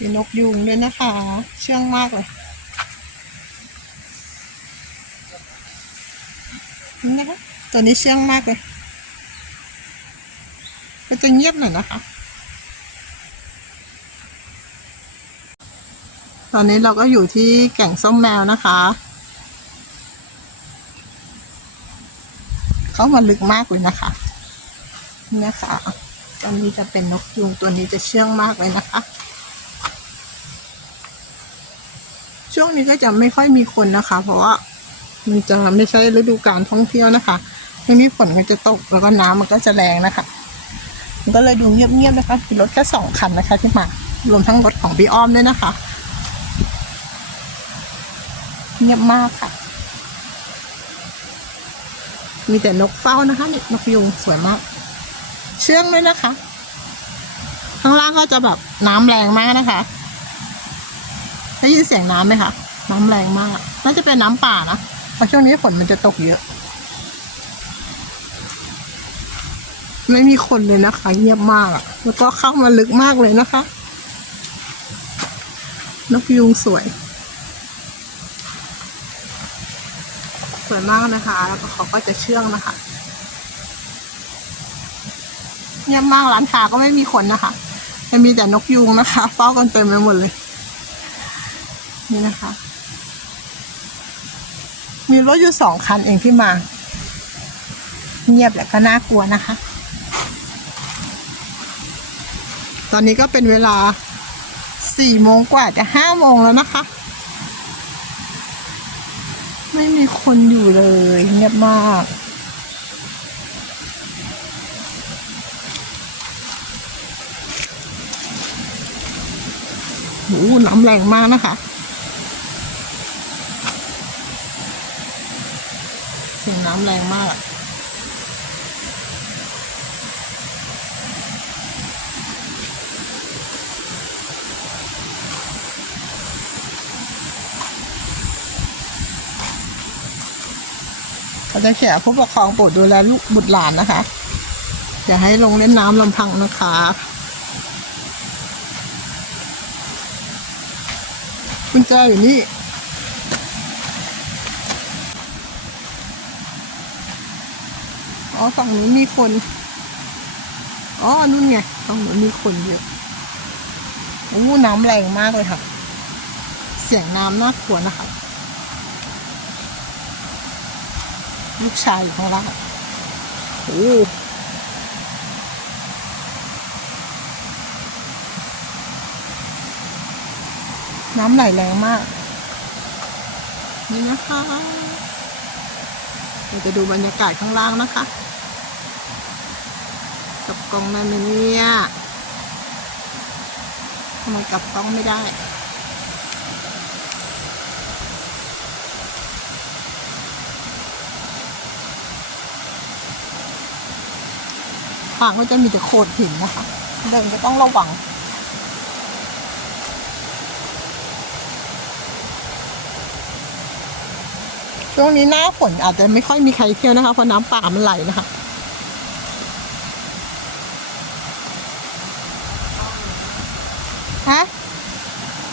มีนกยูงด้วยนะคะ เชื่องมากเลย นี่นะคะ ตัวนี้เชื่องมากเลย ก็จะเงียบหน่อยนะคะ ตอนนี้เราก็อยู่ที่แก่งส้มแมวนะคะ เขามาลึกมากเลยนะคะนี่นะคะตัวนี้จะเป็นนกยูงตัวนี้จะเชื่องมากเลยนะคะ ช่วงนี้ก็จะไม่ค่อยมีคนนะคะ เพราะว่ามันจะไม่ใช่ฤดูการท่องเที่ยวนะคะไม่มีฝนก็จะตกแล้วก็น้ำมันก็จะแรงนะคะมันก็เลยดูเงียบๆนะคะมีรถแค่สองคันนะคะ ที่มารวมทั้งรถของพี่อ้อมด้วยนะคะ เงียบมากค่ะ มีแต่นกเฝ้านะคะนี่นกยุงสวยมาก เชื่องด้วยนะคะ ข้างล่างก็จะแบบน้ำแรงมากนะคะ ได้ยินเสียงน้ำไหมคะน้ำแรงมาก น่าจะเป็นน้ำป่านะเพราะช่วงนี้ฝนมันจะตกเยอะ ไม่มีคนเลยนะคะ เงียบมากอะแล้วก็เข้ามาลึกมากเลยนะคะ นกยุงสวย สวยมากนะคะ แล้วก็เขาก็จะเชื่องนะคะเงียบมากร้านค้าก็ไม่มีคนนะคะมันมีแต่นกยุงนะคะ เฝ้ากันเต็มไปหมดเลย นี่นะคะ มีรถอยู่สองคันเองที่มา เงียบแต่ก็น่ากลัวนะคะ ตอนนี้ก็เป็นเวลาสี่โมงกว่าจะห้าโมงแล้วนะคะ ไม่มีคนอยู่เลย เงียบมากโอ้น้ำแรงมากนะคะ เสียง น้ำแรงมากเขาจะเขียผู้ปกครองโปรดดูแลลูกบุตรหลานนะคะ อย่าให้ลงเล่นน้ำลำพังนะคะกุญแจอยู่นี่ อ๋อ ฝั่งนู้นมีคน อ๋อ นู่นไงฝั่งนู้นมีคนเยอะโอ้น้ำแรงมากเลยค่ะ เสียงน้ำน่ากลัวนะคะ ลูกชายอยู่ข้างล่างโอ้น้ำไหลแรงมาก นี่นะคะ เราจะดูบรรยากาศข้างล่างนะคะ กล้องได้ไหมเนี่ยทำไมกลับกล้องไม่ได้ทางก็จะมีแต่โขดหินนะคะเดินก็ต้องระวังช่วงนี้หน้าฝนอาจจะไม่ค่อยมีใครเที่ยวนะคะเพราะน้ำป่ามันไหลนะคะ ฮะ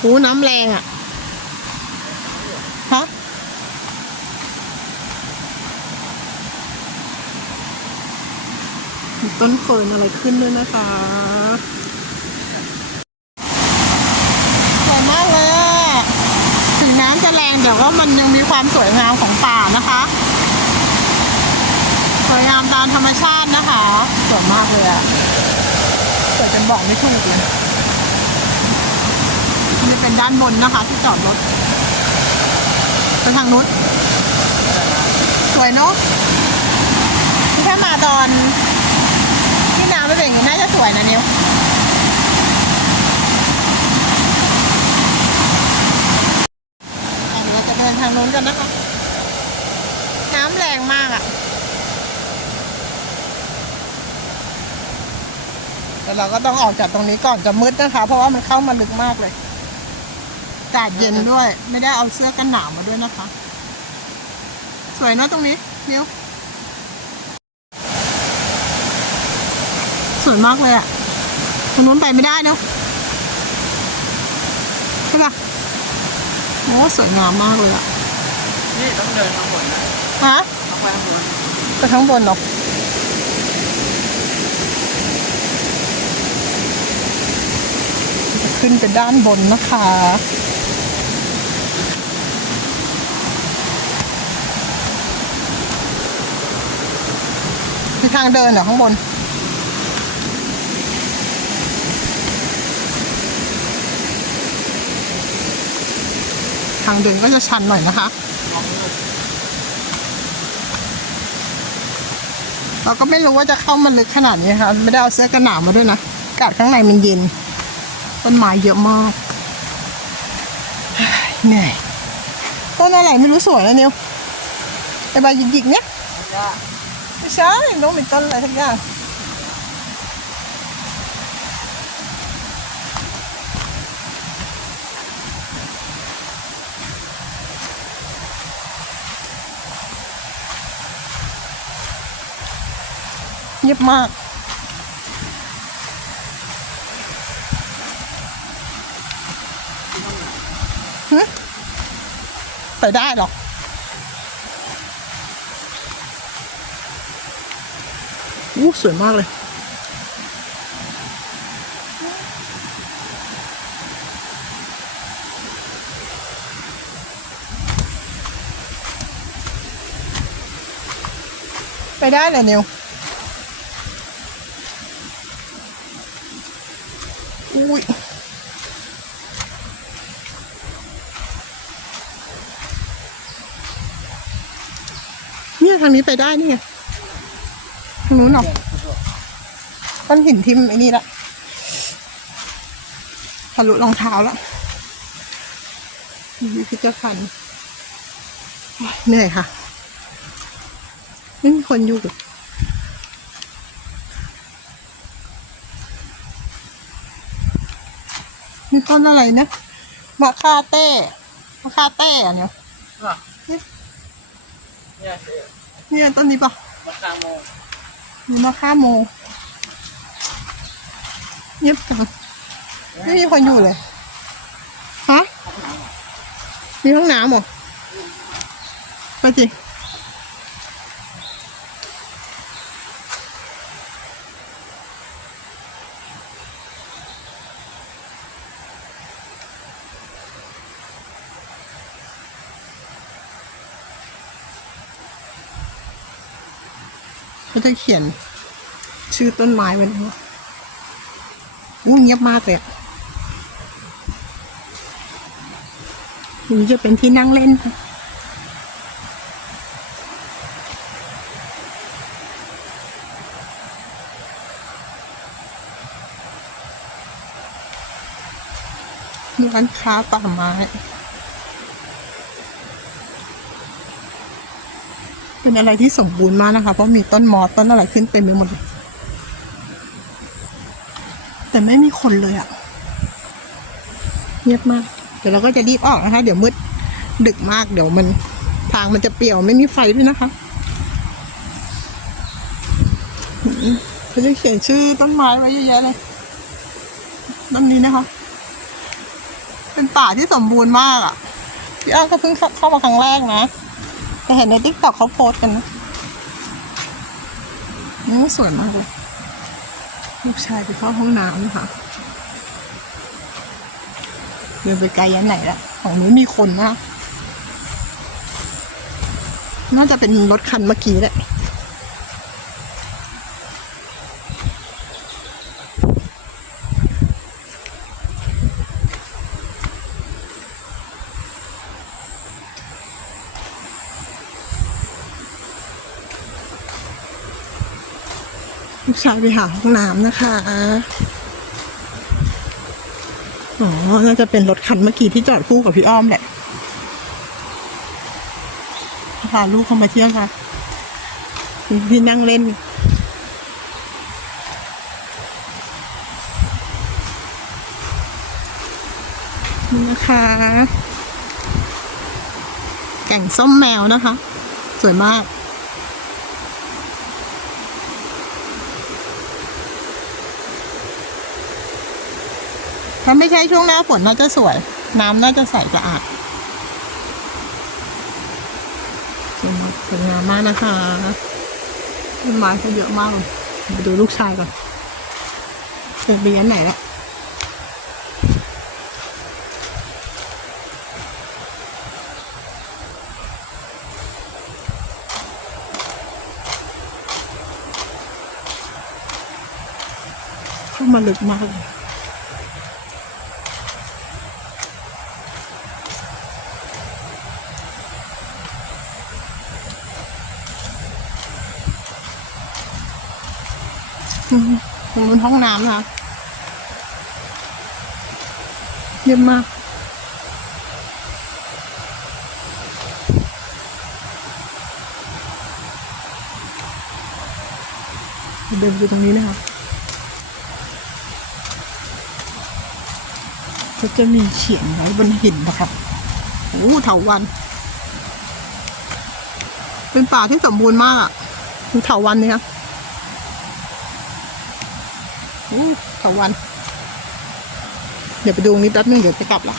หูน้ำแรงอะ ฮะมีต้นเฟิร์นอะไรขึ้นด้วยนะคะสวยมากเลยอะถึงน้ำจะแรงแต่ว่ามันยังมีความสวยงามของป่านะคะ สวยงามตามธรรมชาตินะคะ สวยมากเลยอะสวยจนบอกไม่ถูกเลยนี่ เป็นด้านบนนะคะ ที่จอดรถไปทางนู้นสวยเนาะที่ถ้ามาตอนที่น้ำไม่เป็นอย่างนี้น่าจะสวยนะนิวเดี๋ยวเราจะไปทางนู้นกันนะคะ น้ำแรงมากอะ่ะแต่เราก็ต้องออกจากตรงนี้ก่อนจะมืดนะคะ เพราะว่ามันเข้ามาลึกมากเลยากาศเย็นด้วย ไม่ได้เอาเสื้อกันหนาวมาด้วยนะคะ สวยเนอะตรงนี้นิวสวยมากเลยอะตรงนู้นไปไม่ได้เนอะใช่ปะโอ้สวยงามมากเลยอะนี่ต้องเดินข้างบนนะฮะต้องไปข้างบนไปข้างบนเนาะขึ้นไปด้านบนนะคะ มีทางเดินเหรอข้างบน ทางเดินก็จะชันหน่อยนะคะ เราก็ไม่รู้ว่าจะเข้ามาลึกขนาดนี้ค่ะ ไม่ได้เอาเสื้อกันหนาวมาด้วยนะอากาศข้างในมันเย็น ต้นไม้เยอะมาก เหนื่อยต้นอะไรไม่รู้สวยแล้วนิวไอใบหยิกๆเนี่ย ว่าไม่ใช่น้องเป็นต้นอะไรทั้งอย่างเงียบมาก หึไปได้หรอก อู้สวยมากเลย ไปได้เลยนิวอุ้ยเนี่ยทางนี้ไปได้นี่ไงทาง นู้นเหรอก้อนหินทิ่มไอ้นี่ละทะลุรองเท้าละมีพิพิธภัณฑ์โอ๊ยเหนื่อยค่ะไม่มีคนอยู่เลยมีต้นอะไรนะมะค่าเต้มะค่าเต้อะเนี่ยอะเนี่ยคือเนี่ยต้นนี้ปะมะขามโม งมีมะข่าโมเงียบจังไม่มีคนอยู่เลย ฮะ มีห้องน้ำเหรอ ไปสิ จะเขียน ชื่อต้นไม้ไว้ด้วยอู้เงียบมากเลยอะนี่จะเป็นที่นั่งเล่นร้านค้าป่าไม้ เป็นอะไรที่สมบูรณ์มากนะคะ เพราะมีต้นมอสต้นอะไรขึ้นเต็มไปหมดเลยแต่ไม่มีคนเลยอะเงียบมาก เดี๋ยวเราก็จะรีบออกนะคะ เดี๋ยวมืดดึกมาก เดี๋ยวมันทางมันจะเปลี่ยวไม่มีไฟด้วยนะคะเขาจะเขียนชื่อต้นไม้ไว้เยอะแยะเลยต้นนี้นะคะ เป็นป่าที่สมบูรณ์มากอะพี่อ้าก็เพิ่งเข้ามาครั้งแรกนะ แต่เห็นในติ๊กต็อกเขาโพสกันนะนี่สวยมากเลย ลูกชายไปเข้าห้องน้ำนะคะเดินไปไกลยันไหนละของนู้นมีคนนะ น่าจะเป็นรถคันเมื่อกี้แหละ ลูกชายไปหาห้องน้ำนะคะ อ๋อ น่าจะเป็นรถคันเมื่อกี้ที่จอดคู่กับพี่อ้อมแหละพาลูกเข้ามาเที่ยวค่ะมีที่นั่งเล่นนี่นะคะแก่งส้มแมวนะคะ สวยมาก ถ้าไม่ใช่ช่วงหน้าฝนน่าจะสวย น้ำน่าจะใสสะอาดสวยงามมากนะคะต้นไม้เขาเยอะมากเลยไปดูลูกชายก่อนเกิดเรียนไหนละเข้ามาลึกมากเลย ตรงนู้นห้องน้ำนะเยี่ยมมาก เดินไปตรงนี้นะคะก็จะมีเขียนไว้บนหินนะครับโอ้เถาวัน เป็นป่าที่สมบูรณ์มากอะเถาวันเนี่ย โอ้สองวัน เดี๋ยวไปดูนี้แป๊บนึงเดี๋ยวจะกลับละ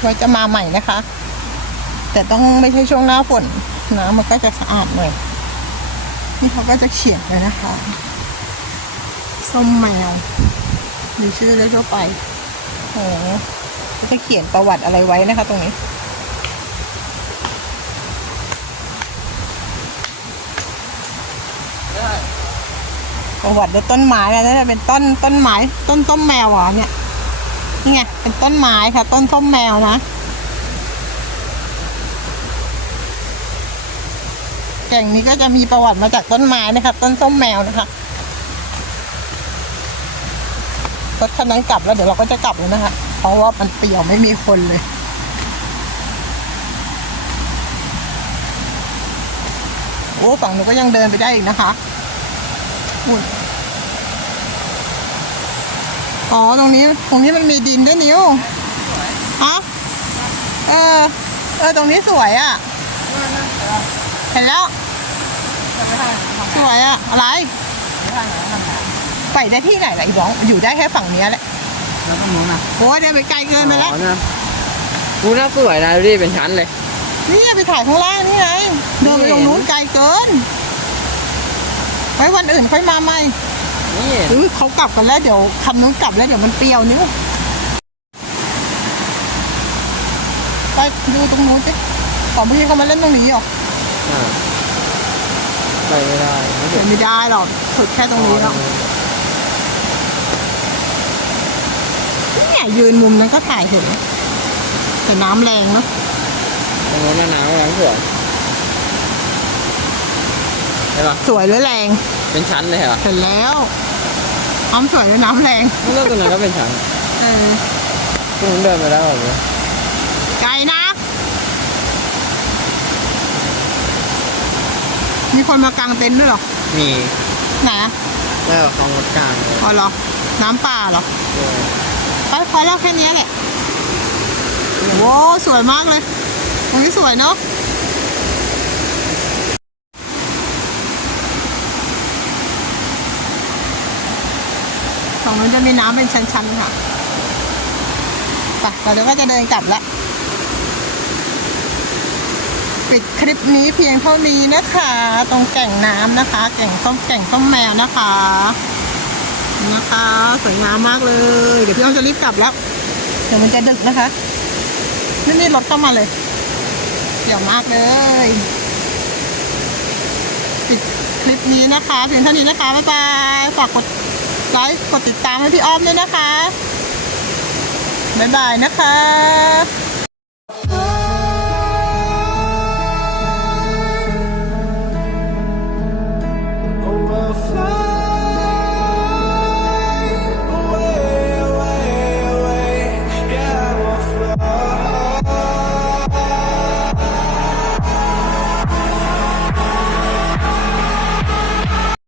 ไว้จะมาใหม่นะคะ แต่ต้องไม่ใช่ช่วงหน้าฝนน้ำมันก็จะสะอาดหน่อยนี่เขาก็จะเขียนไว้นะคะส้มแมว มีชื่อได้ทั่วไปโอ้โหก็เขียนประวัติอะไรไว้นะคะ ตรงนี้ได้ประวัติด้วยต้นไม้นะน่าจะเป็นต้นต้นไม้ ต้นส้มแมวเหรอะเนี่ยนี่ไงเป็นต้นไม้ค่ะ ต้นส้มแมวนะแก่งนี้ก็จะมีประวัติมาจากต้นไม้นะคะ ต้นส้มแมวนะคะ รถคันนั้นกลับแล้วเดี๋ยวเราก็จะกลับแล้วนะคะ เพราะว่ามันเปลี่ยวไม่มีคนเลยโอ้ฝั่งหนูก็ยังเดินไปได้อีกนะคะอุ่นอ๋อตรงนี้ตรงนี้มันมีดินด้วยนิ้วฮะเออ เออตรงนี้สวยอะ่ะ เห็นแล้ว สวยอะ่ะ อะไร ไม่ได้ไหนทำงานไปได้ที่ไหนล่ะอีบ้องอยู่ได้แค่ฝั่งเนี้ยแหละแล้วก็นู้นนะโอ้ยเดินไปไกลเกินไปแล้ว อ๋อนะกูน่าสวยนะดูดิเป็นชั้นเลย นี่ไปถ่ายข้างล่างนี่ไงเดินไปตรงนู้นไกลเกินไว้วันอื่นค่อยมาใหม่นี่ หรือเขากลับกันแล้วเดี๋ยวคำนู้นกลับแล้วเดี๋ยวมันเปรี้ยวนิ้วไปดูตรงนู้นสิต่อเมื่อกี้เขามาเล่นตรงนี้เหรออ่าไปไม่ได้ไม่เดี๋ยวไม่ได้หรอกสุดแค่ตรงนี้หรอก เนี่ยยืนมุมนั้นก็ถ่ายเห็นแต่น้ำแรงเนาะตรงนู้นน่ะน้ำน้ำสวยใช่ปะสวยหรือแรงเป็นชั้นเลยเหรอเห็นแล้วอ้อมสวยหรือน้ำแรงไม่ต้องตรงนั้นก็เป็นชั้นเออตรงนู้นเดินไปแล้วเหรอไกลนะ มีคนมากางเต็นท์ด้วยเหรอมีไหนอะ ได้แบบคลองรถกลางเลยอ๋อเหรอ น้ำป่าเหรอด้วย ไปพอแล้วแค่นี้แหละโว้สวยมากเลยตรงนี้สวยเนาะตรงนั้นจะมีน้ำเป็นชั้นๆค่ะไปเราเดี๋ยวก็จะเดินกลับแล้วปิดคลิปนี้เพียงเท่านี้นะคะ ตรงแก่งน้ำนะคะ แก่งส้มแก่งส้มแมวนะคะ นะคะ สวยงามมากเลย เดี๋ยวพี่อ้อมจะรีบกลับแล้ว เดี๋ยวมันจะดึกนะคะ นี่นี่รถเข้ามาเลยเดี๋ยวมากเลยปิดคลิปนี้นะคะเพียงเท่านี้นะคะบ๊ายบายฝากกดไลค์กดติดตามให้พี่อ้อมด้วยนะคะบ๊ายบายนะคะ